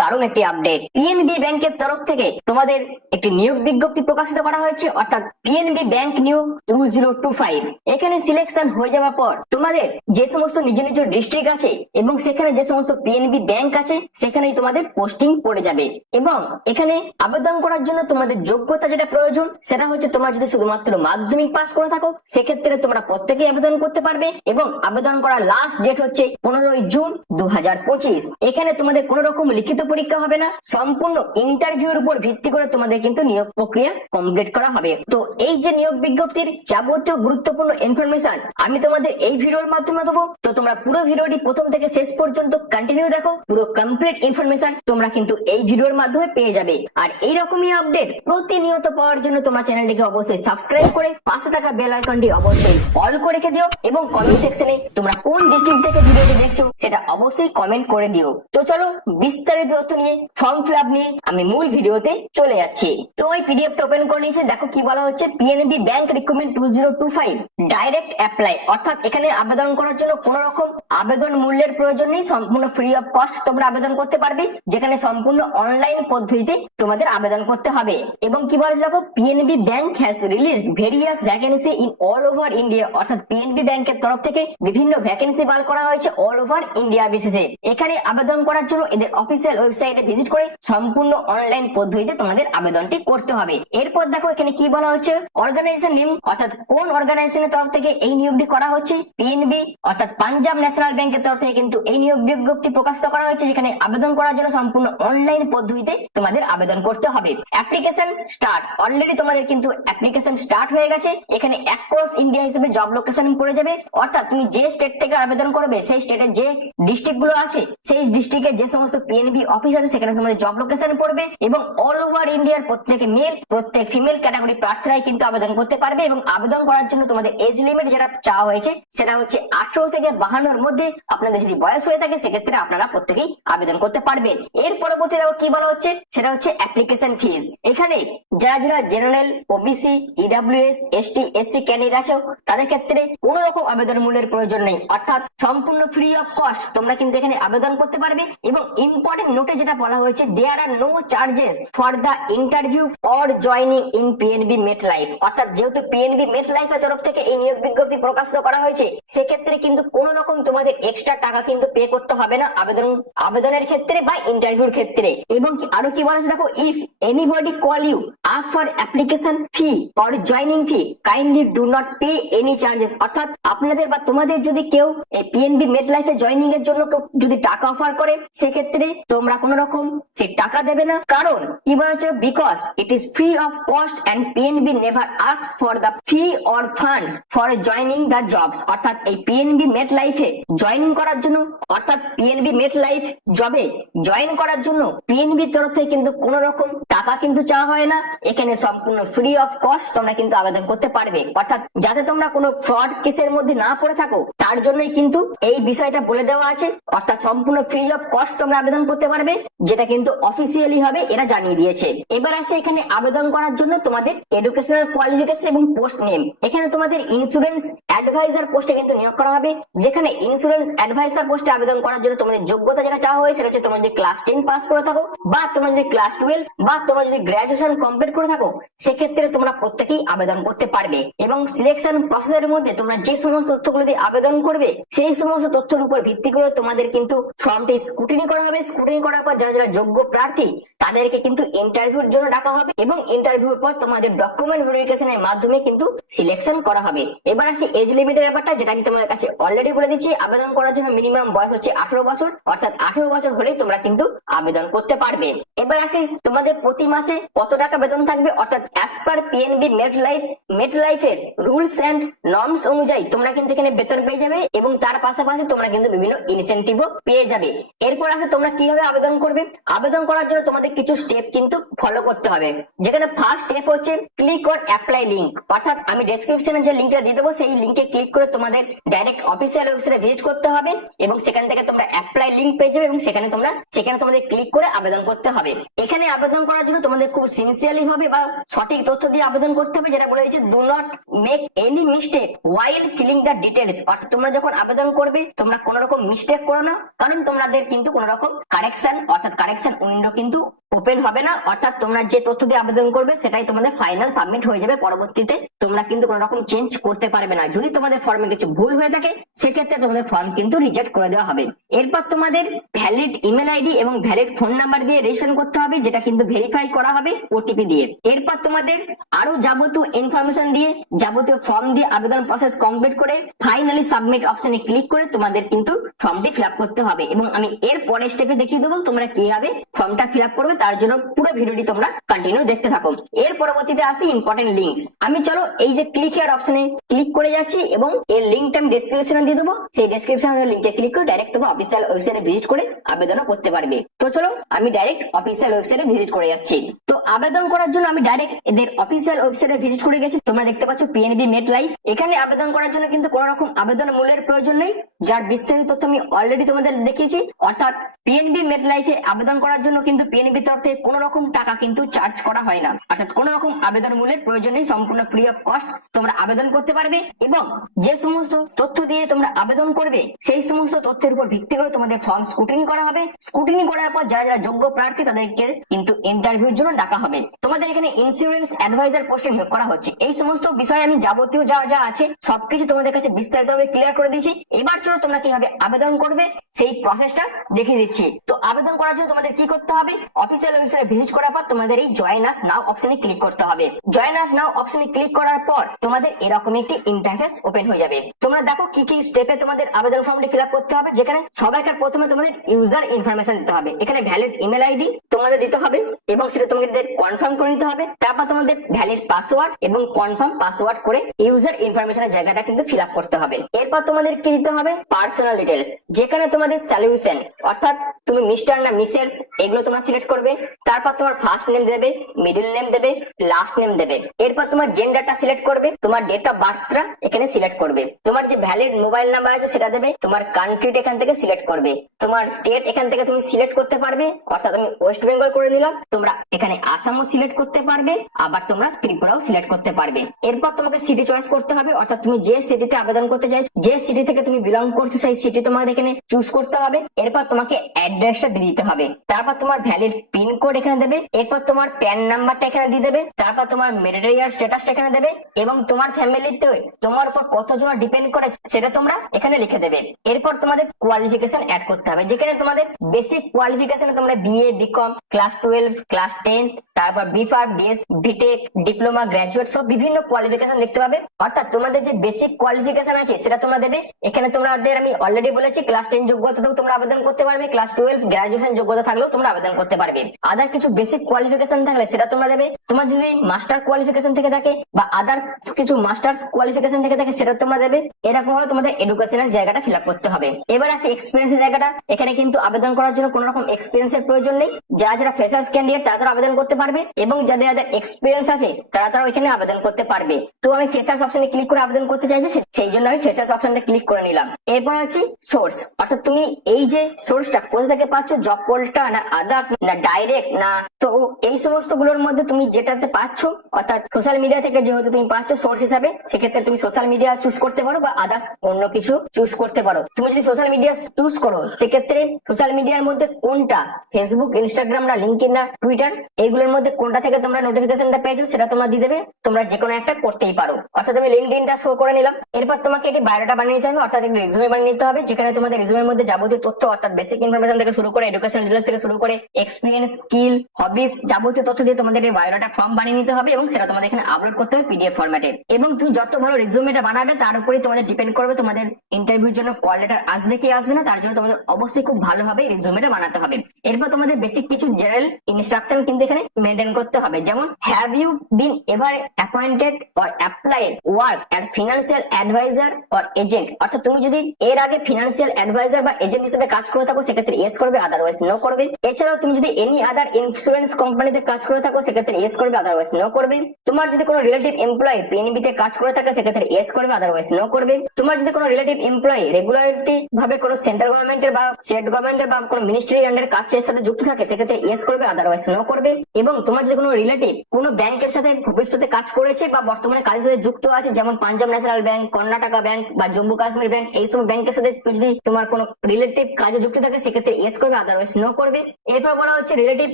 দারুণ একটি update PNB ব্যাংকের তরফ থেকে তোমাদের একটি নিয়োগ বিজ্ঞপ্তি প্রকাশিত করা হয়েছে, অর্থাৎ পিএনবি ব্যাংক নিয়োগ টু জিরো টু ফাইভ এখানে সিলেকশন হয়ে যাওয়ার পর তোমাদের যে সমস্ত নিজ নিজ ডিস্ট্রিক্ট আছে এবং সেখানে যে সমস্ত পিএনবি ব্যাংক আছে, সেখানেই তোমাদের পোস্টিং পড়ে যাবে। এবং এখানে আবেদন করার জন্য তোমাদের যোগ্যতা যেটা প্রয়োজন, সেটা হচ্ছে তোমরা যদি শুধুমাত্র মাধ্যমিক পাস করে থাকো, সেক্ষেত্রে তোমরা প্রত্যেকেই আবেদন করতে পারবে এবং আবেদন করার লাস্ট ডেট হচ্ছে পনেরোই জুন দু হাজার পঁচিশ। এখানে তোমাদের কোনো রকম লিখিত পরীক্ষা হবে না। সম্পূর্ণ ইন্টারভিউর উপর ভিত্তি করে তোমাদের কিন্তু নিয়োগ প্রক্রিয়া কমপ্লিট করা হবে। তো এই যে নিয়োগ বিজ্ঞপ্তির যাবতীয় গুরুত্বপূর্ণ ইনফরমেশন আমি তোমাদের এই ভিডিওর মাধ্যমে দেবো। তো তোমরা পুরো ভিডিওটি প্রথম থেকে শেষ পর্যন্ত কন্টিনিউ দেখো। পুরো কমপ্লিট ইনফরমেশন তোমরা কিন্তু এই ভিডিওর মাধ্যমে পেয়ে যাবে। আর এইরকমই আপডেট প্রতিনিয়ত পাওয়ার জন্য তোমরা চ্যানেলটিকে অবশ্যই সাবস্ক্রাইব করে পাশে থাকা বেল আইকনটি অবশ্যই অল করে রেখে দিও এবং কমেন্ট সেকশনে তোমরা কোন ডিস্ট্রিক্ট থেকে ভিডিওটি দেখছ সেটা অবশ্যই কমেন্ট করে দিও। তো চলো বিস্তারিত তথ্য নিয়ে ফর্ম ফিল আপ নিয়ে আমি মূল ভিডিওতে চলে যাচ্ছি। তো ওই পিডিএফটা ওপেন করে নিয়েছে। দেখো কি বলা হচ্ছে PNB bank recruitment two zero two five direct apply অর্থাৎ এখানে আবেদন করার জন্য কোন রকম আবেদন মূল্যের প্রয়োজন নেই, সম্পূর্ণ ফ্রি অফ কস্ট তোমরা আবেদন করতে পারবে, যেখানে সম্পূর্ণ অনলাইন পদ্ধতিতে তোমাদের আবেদন করতে হবে। এবং কি বলা দেখো PNB bank has release various vacancy in all over India অর্থাৎ পিএনবি ব্যাংকের তরফ থেকে বিভিন্ন ভ্যাকেন্সি বার করা হয়েছে অল ওভার ইন্ডিয়া বেসিসে এখানে আবেদন করার জন্য এদের অফিসিয়াল ওয়েবসাইটে ভিজিট করে সম্পূর্ণ অনলাইন পদ্ধতিতে তোমাদের আবেদনটি করতে হবে। এরপর দেখো, এখানে কি বলা হচ্ছে অর্গানাইজেশন নেম অর্থাৎ কোন অর্গানাইজেশনের তরফ থেকে এই নিয়োগটি করা হচ্ছে? পিএনবি অর্থাৎ পাঞ্জাব ন্যাশনাল ব্যাংকের তরফ থেকে কিন্তু এই নিয়োগ বিজ্ঞপ্তি প্রকাশিত করা হয়েছে, যেখানে আবেদন করার জন্য সম্পূর্ণ অনলাইন পদ্ধতিতে তোমাদের আবেদন করতে হবে। অ্যাপ্লিকেশন স্টার্ট অলরেডি তোমাদের কিন্তু অ্যাপ্লিকেশন স্টার্ট হয়ে গেছে। এখানে অ্যাক্রস ইন্ডিয়া হিসেবে জব লোকেশন পড়ে যাবে। অর্থাৎ তুমি যে স্টেট থেকে আবেদন করবে, সেই স্টেটের যে ডিস্ট্রিক্টগুলো আছে, সেই ডিস্ট্রিক্টের যে সমস্ত পিএনবি অফিস আছে, সেখানে তোমাদের জব লোকেশন পড়বে এবং অল ওভার ইন্ডিয়ার প্রত্যেক মেল প্রত্যেক ফিমেল ক্যাটাগরি প্রার্থীরাই কিন্তু আবেদন করতে পারবে এবং আবেদন করার জন্য তোমাদের এজ লিমিট যেটা চাওয়া হয়েছে, সেটা হচ্ছে আঠারো থেকে বাহান্নর মধ্যে আপনাদের যদি বয়স হয়ে থাকে, সেক্ষেত্রে আপনারা প্রত্যেকেই আবেদন করতে পারবেন। এর পরবর্তী কি বলা হচ্ছে? সেটা হচ্ছে অ্যাপ্লিকেশন ফিজ এখানে যারা যারা general OBC EWS ST SC candidate আছে তাদের ক্ষেত্রে কোন রকম আবেদন মূল্যের প্রয়োজন নেই। অর্থাৎ সম্পূর্ণ ফ্রি অফ কস্ট তোমরা কিন্তু এখানে আবেদন করতে পারবে এবং ইম্পর্টেন্ট নোটে যেটা বলা হয়েছে there are no charges for the interview or joining in PNB MetLife অর্থাৎ যেহেতু পিএনবি মেট লাইফের তরফ থেকে এই নিয়োগ বিজ্ঞপ্তি প্রকাশিত করা হয়েছে, সেক্ষেত্রে কিন্তু কোন রকম তোমাদের এক্সট্রা টাকা কিন্তু পে করতে হবে না আবেদন, আবেদনের ক্ষেত্রে বা ইন্টারভিউর ক্ষেত্রে। এবং আরও কি বলা দেখো if anybody call you up for application fee or joining fee kindly do not pay any charges অর্থাৎ আপনাদের বা তোমাদের যদি কেউ পিএনবি মেট লাইফে জয়নিং এর জন্য কেউ যদি টাকা অফার করে, সেক্ষেত্রে তোমরা কোন রকম সে টাকা দেবে না। কারণ কি বলা হচ্ছে because it is free of cost and PNB never asks for the fee or fund for joining the jobs অর্থাৎ এই পিএনবি মেড লাইফে জয়নিং করার জন্য, অর্থাৎ পিএনবি মেট লাইফ জবে জয়েন করার জন্য পিএনবি তরফ থেকে কিন্তু কোন রকম টাকা কিন্তু চাওয়া হয় না। এখানে সম্পূর্ণ ফ্রি অফ কস্ট তোমরা কিন্তু আবেদন করতে পারবে। অর্থাৎ যাতে তোমরা কোনো ফ্রড কেসের মধ্যে না পড়ে থাকো, তার জন্যই কিন্তু এই বিষয়টা বলে দেওয়া আছে। অর্থাৎ সম্পূর্ণ ফ্রি অফ কস্ট তোমরা আবেদন করতে পারবে, যেটা কিন্তু অফিসিয়ালি হবে, এরা জানিয়ে দিয়েছে। এবার আসে এখানে আবেদন করার জন্য তোমাদের এডুকেশনাল কোয়ালিফিকেশন এবং পোস্ট নেম এখানে তোমাদের ইন্স্যুরেন্স অ্যাডভাইজার পোস্টে কিন্তু নিয়োগ করা হবে, যেখানে ইন্স্যুরেন্স অ্যাডভাইজার পোস্টে আবেদন করার জন্য তোমাদের যোগ্যতা যেটা চাওয়া হয়েছে, সেটা হচ্ছে তোমরা যদি ক্লাস টেন পাস করে থাকো, বা তোমরা যদি ক্লাস টুয়েলভ বা তোমরা যদি গ্রাজুয়েশন কমপ্লিট করে থাকো, সেক্ষেত্রে তোমরা প্রত্যেকেই আবেদন করতে পারবে। এবং সিলেকশন প্রসেসের মধ্যে তোমরা যে সমস্ত তথ্যগুলো দিয়ে আবেদন করবে, সেই সমস্ত তথ্যের উপর ভিত্তি করে তোমাদের কিন্তু ফর্মটি স্কুটিনি করা হবে। স্কুটিনি করার পর যারা যারা যোগ্য প্রার্থী, তাদেরকে কিন্তু ইন্টারভিউর জন্য ডাকা হবে এবং ইন্টারভিউর পর তোমাদের ডকুমেন্ট ভেরিফিকেশনের মাধ্যমে কিন্তু সিলেকশন করা হবে। এবার আসি এজ লিমিটের ব্যাপারটা, যেটা আমি তোমাদের কাছে অলরেডি বলে দিচ্ছি। আবেদন করার জন্য মিনিমাম বয়স হচ্ছে আঠারো বছর, অর্থাৎ আঠারো বছর হলেই তোমরা কিন্তু আবেদন করতে পারবে। এবার আসি তোমাদের প্রতি মাসে কত টাকা বেতন থাকবে, অর্থাৎ অ্যাজ পার পিএনবি মেট লাইফ মেট লাইফের রুলস এন্ড নর্মস অনুযায়ী তোমরা কিন্তু এখানে বেতন পেয়ে যাবে এবং তার পাশাপাশি তোমরা কিন্তু বিভিন্ন ইনসেন্টিভও পেয়ে যাবে। এরপর আসে তোমরা কীভাবে আবেদন করবে? আবেদন করার জন্য তোমাদের কিছু স্টেপ কিন্তু ফলো করতে হবে। যেখানে ফার্স্ট স্টেপ হচ্ছে ক্লিক অন অ্যাপ্লাই লিঙ্ক অর্থাৎ আমি ডেসক্রিপশনে যে লিঙ্কটা দিয়ে দেবো, সেই লিঙ্কে ক্লিক করে তোমাদের ডাইরেক্ট অফিসিয়াল ওয়েবসাইটে ভিজিট করতে হবে এবং সেখান থেকে তোমরা অ্যাপ্লাই লিঙ্ক পেয়ে যাবে এবং সেখানে তোমরা, সেখানে তোমাদের ক্লিক করে আবেদন করতে হবে। এখানে আবেদন করার জন্য তোমাদের খুব সিনসিয়ারলি হবে বা সঠিক তথ্য দিয়ে আবেদন করতে হবে যেটা বলে দিচ্ছে do not make any mistake while filling the details অর্থাৎ তোমরা যখন আবেদন করবে, তোমরা কোনো রকম মিস্টেক করো না, কারণ তোমাদের কিন্তু কোনো রকম কারেকশন অর্থাৎ কারেকশন উইন্ডো কিন্তু ওপেন হবে না। অর্থাৎ তোমরা যে তথ্য দিয়ে আবেদন করবে, সেটাই তোমাদের ফাইনাল সাবমিট হয়ে যাবে পরবর্তীতে। তোমরা কিন্তু কোনো রকম চেঞ্জ করতে পারবে না। যদি তোমাদের ফর্মে কিছু ভুল হয়ে থাকে, সেক্ষেত্রে তোমাদের ফর্ম কিন্তু রিজেক্ট করে দেওয়া হবে। এরপর তোমাদের ভ্যালিড ইমেল আইডি এবং ভ্যালিড ফোন নাম্বার দিয়ে রেজিস্ট্রেশন করতে হবে, যেটা কিন্তু ভেরিফাই করা হবে ওটিপি দিয়ে। এরপর তোমাদের আরও যাবতীয় ইনফরমেশন দিয়ে, যাবতীয় ফর্ম দিয়ে আবেদন প্রসেস কমপ্লিট করে ফাইনালি সাবমিট অপশনে ক্লিক করে তোমাদের কিন্তু ফর্মটি ফিল করতে হবে। এবং আমি এর পরের স্টেপে দেখিয়ে দেবো তোমরা কীভাবে ফর্মটা ফিল করবে, তার জন্য পুরো ভিডিওটি তোমরা কন্টিনিউ দেখতে থাকো। এর পরবর্তীতে আসি ইম্পর্টেন্ট লিঙ্কস আমি চলো এই যে ক্লিক হেয়ার অপশনে ক্লিক করে যাচ্ছি এবং এর লিঙ্কটা আমি ডেসক্রিপশনে দিয়ে দেবো। সেই ডেসক্রিপশনের লিঙ্কে ক্লিক করে ডাইরেক্ট তোমরা অফিসিয়াল ওয়েবসাইটে ভিজিট করে আবেদনও করতে পারবে। তো চলো আমি ডাইরেক্ট অফিসিয়াল ওয়েবসাইটে ভিজিট করে যাচ্ছি। তো আবেদন করার জন্য আমি ডাইরেক্ট এদের অফিসিয়াল ওয়েবসাইটে ভিজিট করে গেছি। তোমরা দেখতে পাচ্ছ পিএনবি মেট লাইফ এখানে আবেদন করার জন্য কিন্তু কোনো রকম আবেদন মূল্যের প্রয়োজন নেই। যার বিস্তারিত তথ্য আমি অলরেডি তোমাদের দেখিয়েছি। অর্থাৎ পিএনবি মেট লাইফে আবেদন করার জন্য কিন্তু পিএনবি তরফ থেকে কোনো রকম টাকা কিন্তু চার্জ করা হয় না। অর্থাৎ কোনো রকম আবেদন মূল্যের প্রয়োজন নেই সম্পূর্ণ ফ্রি অফ কস্ট তোমরা আবেদন করতে পারবে এবং যে সমস্ত তথ্য দিয়ে তোমরা আবেদন করবে, সেই সমস্ত তথ্যের উপর ভিত্তি করে তোমাদের ফর্ম স্কুটিনি করা হবে। স্কুটিনি করার পর যারা যারা যোগ্য প্রার্থী তাদেরকে কিন্তু ইন্টারভিউর জন্য ডাকা হবে। তোমাদের এখানে ইন্স্যুরেন্স অ্যাডভাইজার পোস্টে নিয়োগ করা হচ্ছে। এই সমস্ত বিষয়ে আমি যাবতীয় যা যা আছে সবকিছু তোমাদের কাছে বিস্তারিতভাবে ক্লিয়ার করে দিয়েছি। এবার চলো তোমরা কীভাবে আবেদন করবে, সেই প্রসেসটা দেখিয়ে দিচ্ছি। তো আবেদন করার জন্য তোমাদের কি করতে হবে। অফিসিয়াল ওয়েবসাইটে ভিজিট করার পর তোমাদের এই জয়েন আস নাও অপশনে ক্লিক করতে হবে। জয়েন আস নাও অপশনে ক্লিক করার পর তোমাদের এরকম একটি ইন্টারফেস ওপেন হয়ে যাবে। তোমরা দেখো কি কি স্টেপে তোমাদের আবেদন ফর্মটি ফিল করতে হবে, যেখানে সবাইকার প্রথমে তোমাদের ইউজার ইনফরমেশন দিতে হবে। এখানে ভ্যালিড ইমেল আইডি তোমাদের দিতে হবে এবং সেটা তোমাদের কনফার্ম করে নিতে হবে। তারপর তোমাদের ভ্যালিড পাসওয়ার্ড এবং কনফার্ম পাসওয়ার্ড করে ইউজার ইনফরমেশনের জায়গাটা কিন্তু ফিল করতে হবে। এরপর তোমাদের কি দিতে হবে? পার্সোনাল ডিটেলস যেখানে তোমাদের সলিউশন অর্থাৎ তুমি মিস্টার না মিসেস এগুলো তোমরা সিলেক্ট করবে, তারপর তোমার ফার্স্ট নেম দেবে মিডল নেম দেবে লাস্ট নেম দেবে। এরপর তোমার জেন্ডারটা সিলেক্ট করবে, তোমার ডেট অফ বার্থটা এখানে সিলেক্ট করবে। তোমার যে ভ্যালিড মোবাইল নাম্বার আছে সেটা দেবে, তোমার কান্ট্রিটা এখান থেকে সিলেক্ট করবে। তোমার স্টেট এখান থেকে তুমি সিলেক্ট করতে পারবে, অর্থাৎ আমি ওয়েস্ট বেঙ্গল করে দিলাম তোমরা এখানে আসামও সিলেক্ট করতে পারবে, আবার তোমরা ত্রিপুরাও সিলেক্ট করতে পারবে। এরপর তোমাকে সিটি চয়েস করতে হবে, অর্থাৎ তুমি যে সিটিতে আবেদন করতে চাইছো, যে সিটি থেকে তুমি বিলং করছ সেই সিটি তোমাকে এখানে চুজ করতে হবে। এরপর তোমাকে অ্যাড্রেসটা দিয়ে দিতে হবে। তারপর তোমার ভ্যালিড পিনকোড এখানে দেবে, এরপর তোমার প্যান নাম্বারটা এখানে দিয়ে দেবে, তারপর তোমার মেরিটারিয়াল স্ট্যাটাসটা এখানে দেবে, এবং তোমার ফ্যামিলিতে তোমার উপর কতজন ডিপেন্ড করে সেটা তোমরা এখানে লিখে দেবে। এরপর তোমাদের কোয়ালিফিকেশন অ্যাড করতে হবে, যেখানে তোমাদের বেসিক কোয়ালিফিকেশন তোমরা BA BCom class twelve class tenth তারপর BPharm BS BTech diploma graduate সব বিভিন্ন কোয়ালিফিকেশন দেখতে পাবে। অর্থাৎ তোমাদের যে বেসিক কোয়ালিফিকেশন আছে সেটা তোমরা দেবে। এখানে তোমাদের আমি অলরেডি বলেছি ক্লাস টেন যোগ্যতাতেও তোমরা আবেদন করতে পারবে ক্লাস টুয়েলভ গ্রাজুয়েশন যোগ্যতা থাকলেও তোমরা আবেদন করতে পারবে। আদার কিছু বেসিক কোয়ালিফিকেশন থাকলে সেটা তোমরা দেবে। তোমার যদি মাস্টার কোয়ালিফিকেশন থেকে থাকে বা আদার কিছু মাস্টার্স কোয়ালিফিকেশন থেকে থাকে সেটা তোমরা দেবে। এরকম ভাবে তোমাদের এডুকেশনের জায়গাটা ফিল করতে হবে। এবার আসে এক্সপিরিয়েন্সের জায়গাটা। এখানে কিন্তু আবেদন করার জন্য কোনো রকম এক্সপিরিয়েন্সের প্রয়োজন নেই। যারা যারা ফ্রেশার্স ক্যান্ডিডেট তারা তারা আবেদন করতে পারবে এবং যাদের যাদের এক্সপিরিয়েন্স আছে, তারা তারা এখানে আবেদন করতে পারবে। তো আমি ফ্রেশার্স অপশনে ক্লিক করে আবেদন করতে চাইছি সেই জন্য আমি ফ্রেশার্স অপশনটা ক্লিক করে নিলাম। এরপর আছে সোর্স অর্থাৎ তুমি এই যে সোর্সটা কোথা থেকে পাচ্ছ জব পোর্টটা না আদার্স না ডাইরেক্ট না, তো এই সমস্তগুলোর মধ্যে তুমি যেটাতে পাচ্ছ, অর্থাৎ সোশ্যাল মিডিয়া থেকে যেহেতু তুমি পাচ্ছ সোর্স হিসাবে, সেক্ষেত্রে তুমি সোশ্যাল মিডিয়া চুজ করতে পারো বা আদার্স অন্য কিছু চুজ করতে পারো। তুমি যদি সোশ্যাল মিডিয়া চুজ করো, সেক্ষেত্রে সোশ্যাল মিডিয়ার মধ্যে কোনটা? ফেসবুক ইনস্টাগ্রাম না লিঙ্কইন না টুইটার এইগুলোর মধ্যে কোনটা থেকে তোমরা নোটিফিকেশনটা পেয়েছ সেটা তোমরা দিয়ে দেবে, তোমরা যে কোনো একটা করতেই পারো। অর্থাৎ আমি লিঙ্কডিনটা শো করে নিলাম। এরপর তোমাকে একটি বায়োডাটা বানিয়ে নিতে হবে, অর্থাৎ একটি রেজুমে বানিয়ে নিতে হবে, যেখানে তোমাদের রেজুমের মধ্যে যাবতীয় তথ্য, অর্থাৎ বেসিক ইনফরমেশন থেকে শুরু করে এডুকেশন ডিটেলস থেকে শুরু করে এক্সপিরিয়েন্স স্কিল হবিস যাবতীয় তথ্য দিয়ে তোমাদের এই বায়োডাটা ফর্ম বানিয়ে নিতে হবে এবং সেটা তোমাদের এখানে আপলোড করতে হবে পিডিএফ ফরম্যাটে এবং তুমি যত ভালো রেজুমেটা বানাবে, তার উপরেই তোমাদের ডিপেন্ড করবে তোমাদের ইন্টারভিউর জন্য কল লেটার আসবে কি আসবে না, তার জন্য তোমাদের অবশ্যই খুব ভালোভাবে রেজুমেটা বানাতে হবে। এরপর তোমাদের বেসিক কিছু জেনারেল ইনস্ট্রাকশন কিন্তু এখানে মেনটেন করতে হবে। যেমন have you been ever appointed or apply work at financial adviser or agent অর্থাৎ তুমি যদি এর আগে ফিনান্সিয়াল অ্যাডভাইজার বা এজেন্ট হিসেবে কাজ করে থাকো, সেক্ষেত্রে ইয়েস করবে আদারওয়াইজ নো করবে। এছাড়াও তুমি যদি এনি আদার ইন্স্যুরেন্স কোম্পানিতে কাজ করে থাকো, সেক্ষেত্রে এস করবে আদারওয়াইজ নো করবে। তোমার যদি কোনো রিলেটিভ এমপ্লয়ি পিএনবি তে কাজ করে থাকে, সেক্ষেত্রে এস করবে আদারওয়াইজ নো করবে। তোমার যদি কোনো রিলেটিভ এমপ্লয়ি রেগুলারিটি ভাবে কোনো সেন্ট্রাল গভর্নমেন্টের বা স্টেট গভর্নমেন্টের বা কোনো মিনিস্ট্রি আন্ডার কাজের সাথে যুক্ত থাকে, সেক্ষেত্রে এস করবে আদারওয়াইজ নো করবে। এবং তোমার যদি কোনো রিলেটিভ কোনো ব্যাংকের সাথে ভবিষ্যতে কাজ করেছে বা বর্তমানে কাজের সাথে যুক্ত আছে, যেমন Punjab National Bank Karnataka Bank বা জম্মু কাশ্মীর ব্যাংক এই সব ব্যাংকের সাথে যদি তোমার কোনো রিলেটিভ কাজে যুক্ত থাকে, সেক্ষেত্রে এস করবে আদারওয়াইজ নো করবে। এরপর বলা হচ্ছে relative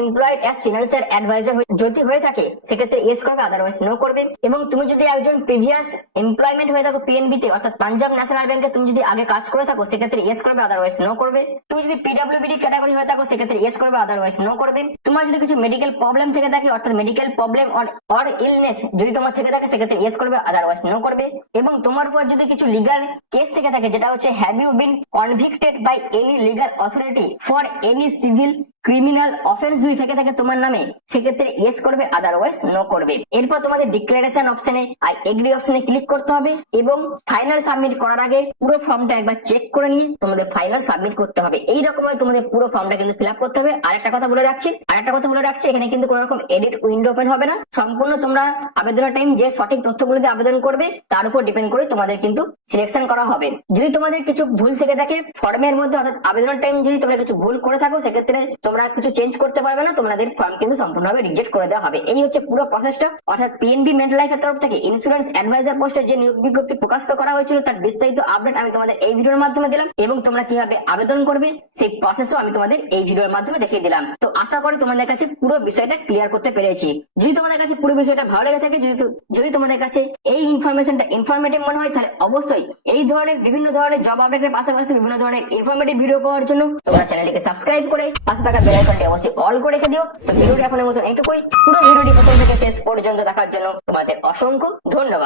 employed as financial adviser যদি হয়ে থাকে, সেক্ষেত্রে ইয়েস করবে আদারওয়াইজ নো করবে। এবং তুমি যদি একজন প্রিভিয়াস এমপ্লয়মেন্ট হয়ে থাকো পিএনবি তে, অর্থাৎ পাঞ্জাব ন্যাশনাল ব্যাংকে তুমি যদি আগে কাজ করে থাকো, সেক্ষেত্রে ইয়েস করবে আদারওয়াইজ নো করবে। তুমি যদি পিডব্লিউবিডি ক্যাটাগরি হয়ে থাকো, সেক্ষেত্রে ইয়েস করবে আদারওয়াইজ নো করবে। তোমার যদি কিছু মেডিকেল প্রবলেম থেকে থাকে, অর্থাৎ মেডিকেল প্রবলেম অর ইলনেস যদি তোমার থেকে থাকে, সেক্ষেত্রে এস করবে আদারওয়াইজ নো করবে। এবং তোমার উপর যদি কিছু লিগাল কেস থেকে থাকে, যেটা হচ্ছে have you been convicted by any legal authority for any civil criminal offence যদি থেকে থাকে তোমার নামে, সেক্ষেত্রে ইয়েস করবে আদারওয়াইজ নো করবে। এরপর তোমাদের ডিক্লারেশন অপশনে আই এগ্রি অপশনে ক্লিক করতে হবে এবং ফাইনাল সাবমিট করার আগে পুরো ফর্মটা একবার চেক করে নিয়ে তোমাদের ফাইনাল সাবমিট করতে হবে। এই রকম তোমাদের পুরো ফর্মটা কিন্তু ফিল করতে হবে। আরেকটা কথা বলে রাখছি আরেকটা কথা বলে রাখছি, এখানে কিন্তু কোনো রকম এডিট উইন্ডো ওপেন হবে না। সম্পূর্ণ তোমরা আবেদনের টাইম যে সঠিক তথ্যগুলো দিয়ে আবেদন করবে, তার উপর ডিপেন্ড করে তোমাদের কিন্তু সিলেকশন করা হবে। যদি তোমাদের কিছু ভুল থেকে থাকে ফর্মের মধ্যে অর্থাৎ আবেদনের টাইম যদি তোমরা কিছু ভুল করে থাকো, সেক্ষেত্রে তোমরা কিছু চেঞ্জ করতে পারবে না, তোমাদের ফর্ম কিন্তু সম্পূর্ণভাবে রিজেক্ট করে দেওয়া হবে। এই হচ্ছে পুরো প্রসেসটা অর্থাৎ পিএনবি মেন্টাল লাইফের তরফ থেকে ইন্স্যুরেন্স অ্যাডভাইজার পোস্টে যে নিয়োগ বিজ্ঞপ্তি প্রকাশিত করা হয়েছিল, তার বিস্তারিত আপডেট আমি তোমাদের এই ভিডিওর মাধ্যমে দিলাম এবং তোমরা কীভাবে আবেদন করবে, সেই প্রসেসও আমি তোমাদের এই ভিডিওর মাধ্যমে দেখিয়ে দিলাম। তো আশা করি তোমাদের কাছে পুরো বিষয়টা ক্লিয়ার করতে পেরেছি। যদি তোমাদের কাছে পুরো বিষয়টা ভালো লেগে থাকে, যদি তোমাদের কাছে এই ইনফরমেশনটা ইনফরমেটিভ মনে হয়, তাহলে অবশ্যই এই ধরনের বিভিন্ন ধরনের জব আপডেটের পাশাপাশি বিভিন্ন ধরনের ইনফরমেটিভ ভিডিও পাওয়ার জন্য তোমরা চ্যানেলটিকে সাবস্ক্রাইব করে পাশে থাকা বেল আইকনটি অবশ্যই অল করে রেখে দিও। তো ভিডিওটি এখনের মতন এইটুকুই। পুরো ভিডিওটি প্রথম থেকে শেষ পর্যন্ত দেখার জন্য তোমাদের অসংখ্য ধন্যবাদ।